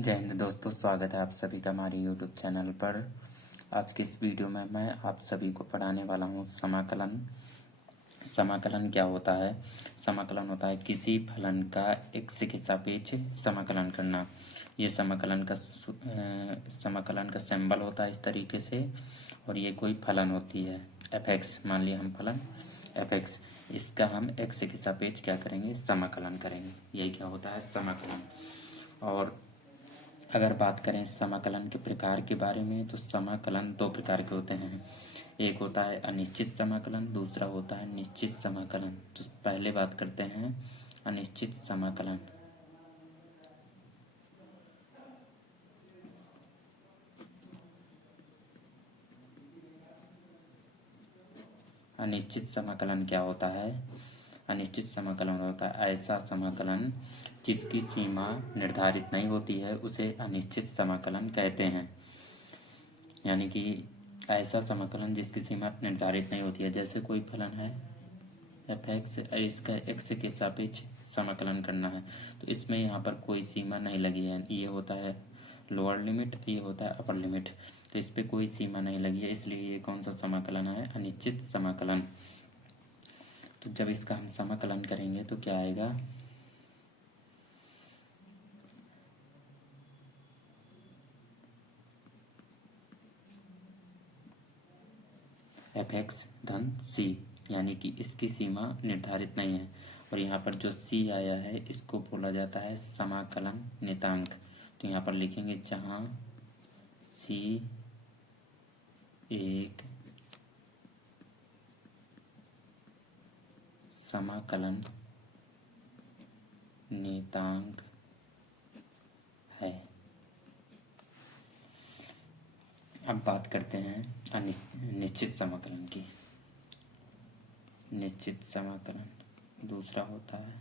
जय हिंद दोस्तों, स्वागत है आप सभी का हमारे यूट्यूब चैनल पर। आज की इस वीडियो में मैं आप सभी को पढ़ाने वाला हूँ समाकलन। समाकलन क्या होता है? समाकलन होता है किसी फलन का x के सापेक्ष समाकलन करना। ये समाकलन का सिंबल होता है इस तरीके से, और ये कोई फलन होती है f(x). मान लिया हम फलन f(x), इसका हम x के सापेक्ष क्या करेंगे? समाकलन करेंगे। यही क्या होता है? समाकलन। और अगर बात करें समाकलन के प्रकार के बारे में, तो समाकलन दो प्रकार के होते हैं। एक होता है अनिश्चित समाकलन, दूसरा होता है निश्चित समाकलन। तो पहले बात करते हैं अनिश्चित समाकलन। अनिश्चित समाकलन क्या होता है? अनिश्चित समाकलन होता है ऐसा समाकलन जिसकी सीमा निर्धारित नहीं होती है, उसे अनिश्चित समाकलन कहते हैं। यानी कि ऐसा समाकलन जिसकी सीमा निर्धारित नहीं होती है। जैसे कोई फलन है f(x), इसका x के सापेक्ष समाकलन करना है, तो इसमें यहाँ पर कोई सीमा नहीं लगी है। ये होता है लोअर लिमिट, ये होता है अपर लिमिट, तो इस पर कोई सीमा नहीं लगी है, इसलिए ये कौन सा समाकलन है? अनिश्चित समाकलन। तो जब इसका हम समाकलन करेंगे तो क्या आएगा? f(x) धन c, यानी कि इसकी सीमा निर्धारित नहीं है। और यहाँ पर जो c आया है इसको बोला जाता है समाकलन नियतांक। तो यहाँ पर लिखेंगे जहाँ c एक समाकलन नियतांक है। अब बात करते हैं निश्चित समाकलन की। निश्चित समाकलन दूसरा होता है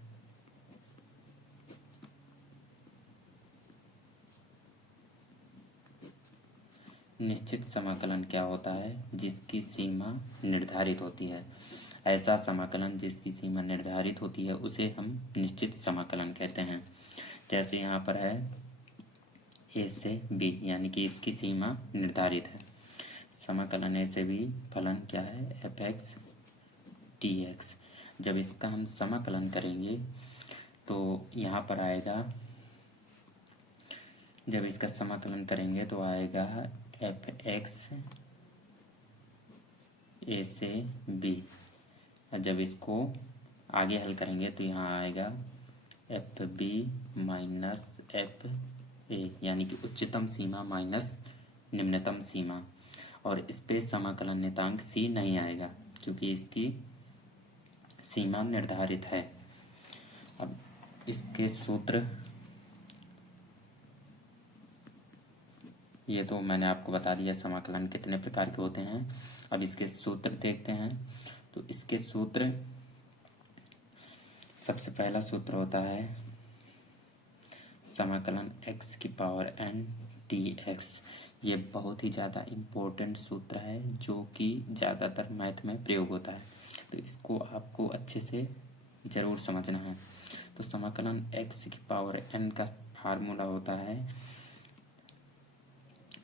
निश्चित समाकलन क्या होता है? जिसकी सीमा निर्धारित होती है। ऐसा समाकलन जिसकी सीमा निर्धारित होती है उसे हम निश्चित समाकलन कहते हैं। जैसे यहाँ पर है a से b, यानी कि इसकी सीमा निर्धारित है। समाकलन a से b फलन क्या है? f(x) dx। जब इसका हम समाकलन करेंगे तो यहाँ पर आएगा, जब इसका समाकलन करेंगे तो आएगा f(x) a से b। जब इसको आगे हल करेंगे तो यहाँ आएगा f(b) माइनस f(a), यानी कि उच्चतम सीमा माइनस निम्नतम सीमा। और इस पे समाकलन नियतांक c नहीं आएगा क्योंकि इसकी सीमा निर्धारित है। अब इसके सूत्र, ये तो मैंने आपको बता दिया समाकलन कितने प्रकार के होते हैं। अब इसके सूत्र देखते हैं। तो इसके सूत्र, सबसे पहला सूत्र होता है समाकलन x की पावर n dx। ये बहुत ही ज़्यादा इम्पोर्टेंट सूत्र है जो कि ज़्यादातर मैथ में प्रयोग होता है, तो इसको आपको अच्छे से ज़रूर समझना है। तो समाकलन x की पावर n का फार्मूला होता है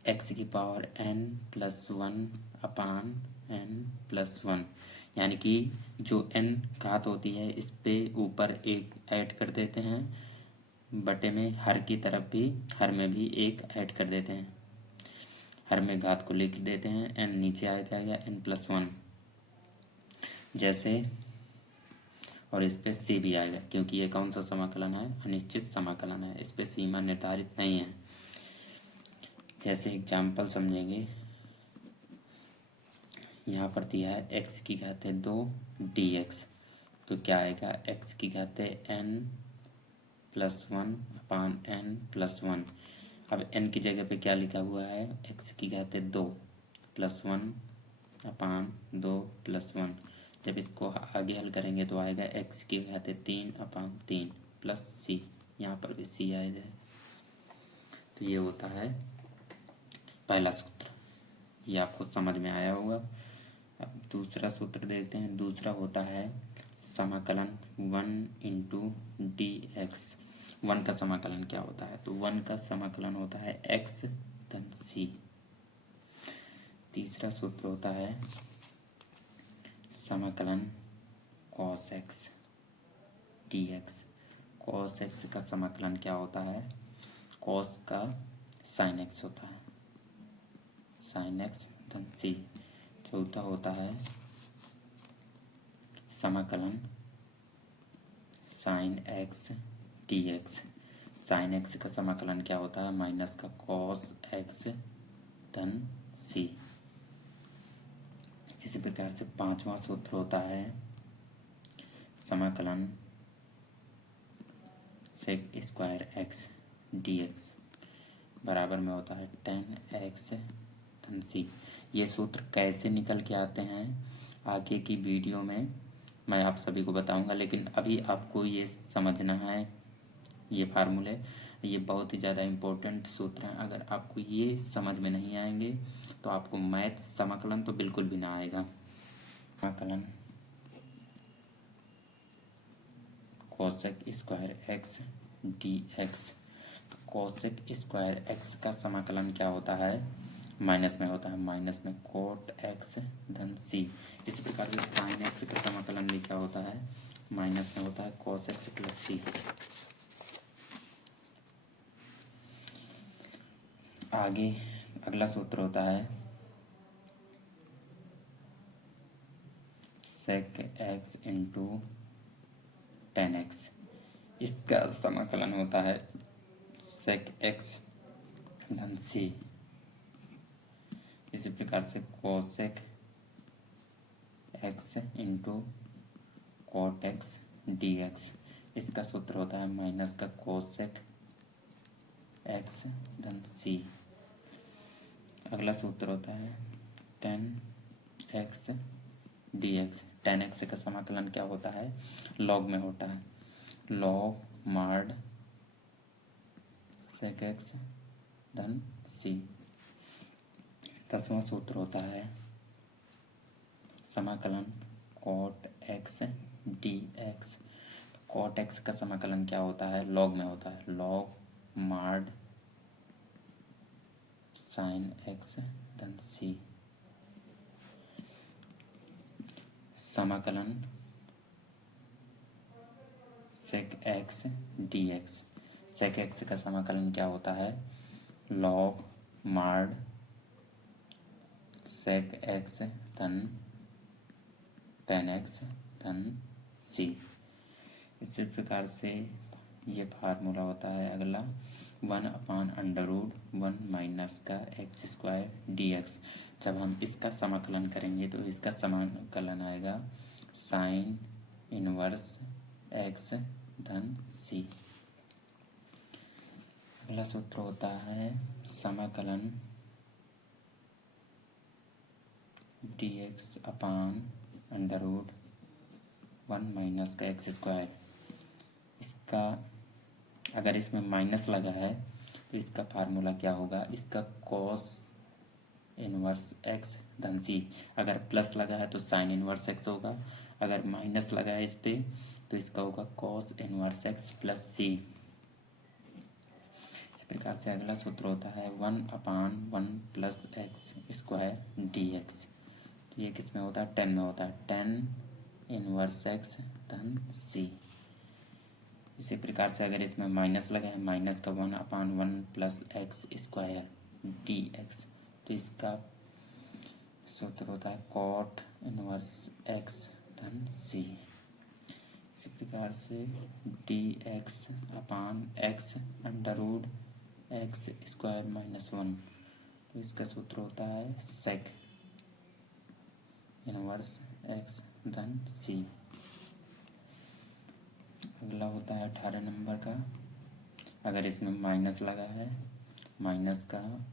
x की पावर n प्लस 1 अपान n प्लस 1, यानी कि जो n घात होती है इस पे ऊपर एक ऐड कर देते हैं, बटे में हर की तरफ भी, हर में भी एक ऐड कर देते हैं, हर में घात को लिख देते हैं, n नीचे आ जाएगा n प्लस 1 जैसे। और इस पे c भी आएगा क्योंकि ये कौन सा समाकलन है? अनिश्चित समाकलन है, इस पे सीमा निर्धारित नहीं है। जैसे एग्जाम्पल समझेंगे, यहाँ पर दिया है x की घात 2 dx, तो क्या आएगा? x की घात n प्लस 1 अपान n प्लस 1। अब n की जगह पे क्या लिखा हुआ है? x की घात 2 प्लस 1 अपान 2 प्लस 1। जब इसको आगे हल करेंगे तो आएगा x की घात 3 अपान 3 प्लस c, यहाँ पर भी c आएगा। तो ये होता है पहला सूत्र, ये आपको समझ में आया होगा। अब दूसरा सूत्र देखते हैं। दूसरा होता है समाकलन 1 इंटू dx। वन का समाकलन क्या होता है? तो वन का समाकलन होता है एक्स धन सी। तीसरा सूत्र होता है समाकलन cos x d x. Cos x का समाकलन क्या होता है? कॉस का साइन एक्स होता है, साइन एक्स धन सी। चौथा होता है समाकलन sine x d x. Sine x का समाकलन क्या होता है? माइनस का कॉस एक्स धन सी। इसी प्रकार से पांचवा सूत्र होता है समाकलन sec square x d x बराबर में होता है टेन एक्स धन सी। ये सूत्र कैसे निकल के आते हैं आगे की वीडियो में मैं आप सभी को बताऊंगा, लेकिन अभी आपको ये समझना है ये फार्मूले, ये बहुत ही ज़्यादा इम्पोर्टेंट सूत्र हैं। अगर आपको ये समझ में नहीं आएंगे तो आपको मैथ समाकलन तो बिल्कुल भी ना आएगा। समाकलन cosec square x d x. तो कोसेक स्क्वायर एक्स का समाकलन क्या होता है? माइनस में होता है, माइनस में कोट एक्स धन सी। इसी प्रकार से साइन एक्स का समाकलन भी क्या होता है? माइनस में होता है कॉस एक्स प्लस सी। आगे अगला सूत्र होता है sec x into tan x. इसका समाकलन होता है सेक एक्स धन सी। इसी प्रकार से cosec x into cot x d x. इसका सूत्र होता है माइनस का कोसेक एक्स धन सी। अगला सूत्र होता है ten x d x. Ten x का समाकलन क्या होता है? लॉग में होता है, लॉग मार्ड सेक एक्स धन सी। 10वां सूत्र होता है समाकलन cot x d x. Cot x का समाकलन क्या होता है? लॉग में होता है, लॉग मार्ड साइन एक्स धन सी। समाकलन sec x d x. Sec x का समाकलन क्या होता है? लॉग मार्ड सेक एक्स धन टेन एक्स धन सी। इसी प्रकार से ये फार्मूला होता है अगला 1/√1 माइनस का एक्स स्क्वायर डी एक्स। जब हम इसका समाकलन करेंगे तो इसका समाकलन आएगा साइन इनवर्स एक्स धन सी। अगला सूत्र होता है समाकलन डी एक्स अपान √1 माइनस का एक्स स्क्वायर। इसका अगर इसमें माइनस लगा है तो इसका फार्मूला क्या होगा? इसका कॉस इनवर्स एक्स धन सी। अगर प्लस लगा है तो साइन इनवर्स एक्स होगा, अगर माइनस लगा है इस पे तो इसका होगा कॉस इनवर्स एक्स प्लस सी। इस प्रकार से अगला सूत्र होता है 1/1 plus x square D x. ये किस में होता है? 10 में होता है, 10 इनवर्स एक्स धन सी। इसी प्रकार से अगर इसमें माइनस लगा है, माइनस का 1/1 plus x square D x, तो इसका सूत्र होता है कॉट इनवर्स एक्स धन सी। इसी प्रकार से डी एक्स अपान एक्स अंडरवुड एक्स स्क्वायर -1, तो इसका सूत्र होता है सेक इनवर्स एक्स धन सी। अगला होता है 18 नंबर का, अगर इसमें माइनस लगा है, माइनस का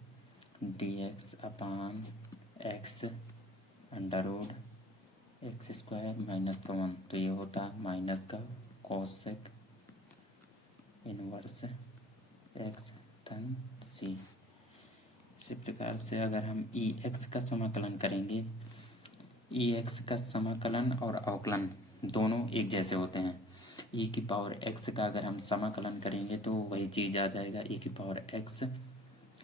डी एक्स अपान एक्स अंडरवुड एक्स स्क्वायर -1, तो ये होता है माइनस का कोसेक इनवर्स एक्स धन सी। इसी प्रकार से अगर हम ई एक्स का समाकलन करेंगे, ई एक्स का समाकलन और अवकलन दोनों एक जैसे होते हैं। ई की पावर एक्स का अगर हम समाकलन करेंगे तो वही चीज़ आ जाएगा, ई की पावर एक्स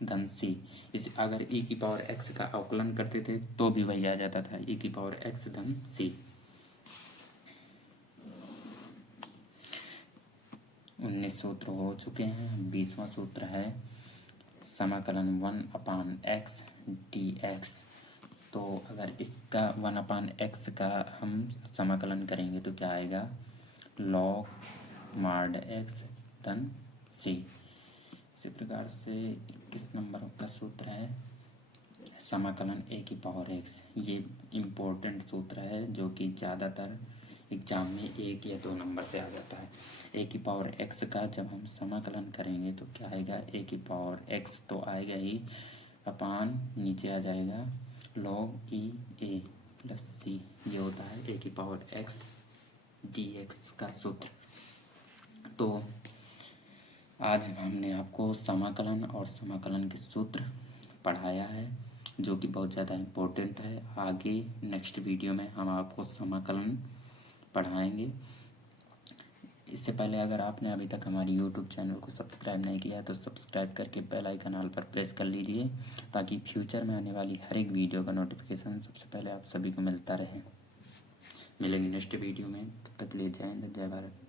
धन सी। इस अगर ई की पावर एक्स का अवकलन करते थे तो भी वही आ जाता था, ई की पावर एक्स धन सी। 19 सूत्र हो चुके हैं। 20वां सूत्र है समाकलन 1/x dx। तो अगर इसका 1/x का हम समाकलन करेंगे तो क्या आएगा, log mod x धन c। इसी प्रकार से 21 नंबर का सूत्र है समाकलन a की पावर x। ये इम्पोर्टेंट सूत्र है जो कि ज़्यादातर एग्जाम में 1 या 2 नंबर से आ जाता है। a की पावर x का जब हम समाकलन करेंगे तो क्या आएगा, a की पावर x तो आएगा ही, अपान नीचे आ जाएगा log e a plus c। ये होता है a की पावर x dx का सूत्र। तो आज हमने आपको समाकलन और समाकलन के सूत्र पढ़ाया है जो कि बहुत ज़्यादा इम्पोर्टेंट है। आगे नेक्स्ट वीडियो में हम आपको समाकलन पढ़ाएंगे। इससे पहले अगर आपने अभी तक हमारी यूट्यूब चैनल को सब्सक्राइब नहीं किया है तो सब्सक्राइब करके बेल आइकन ऑल पर प्रेस कर लीजिए ताकि फ्यूचर में आने वाली हर एक वीडियो का नोटिफिकेशन सबसे पहले आप सभी को मिलता रहे। मिलेंगे नेक्स्ट वीडियो में, तब तक के लिए जय हिंद, जय भारत।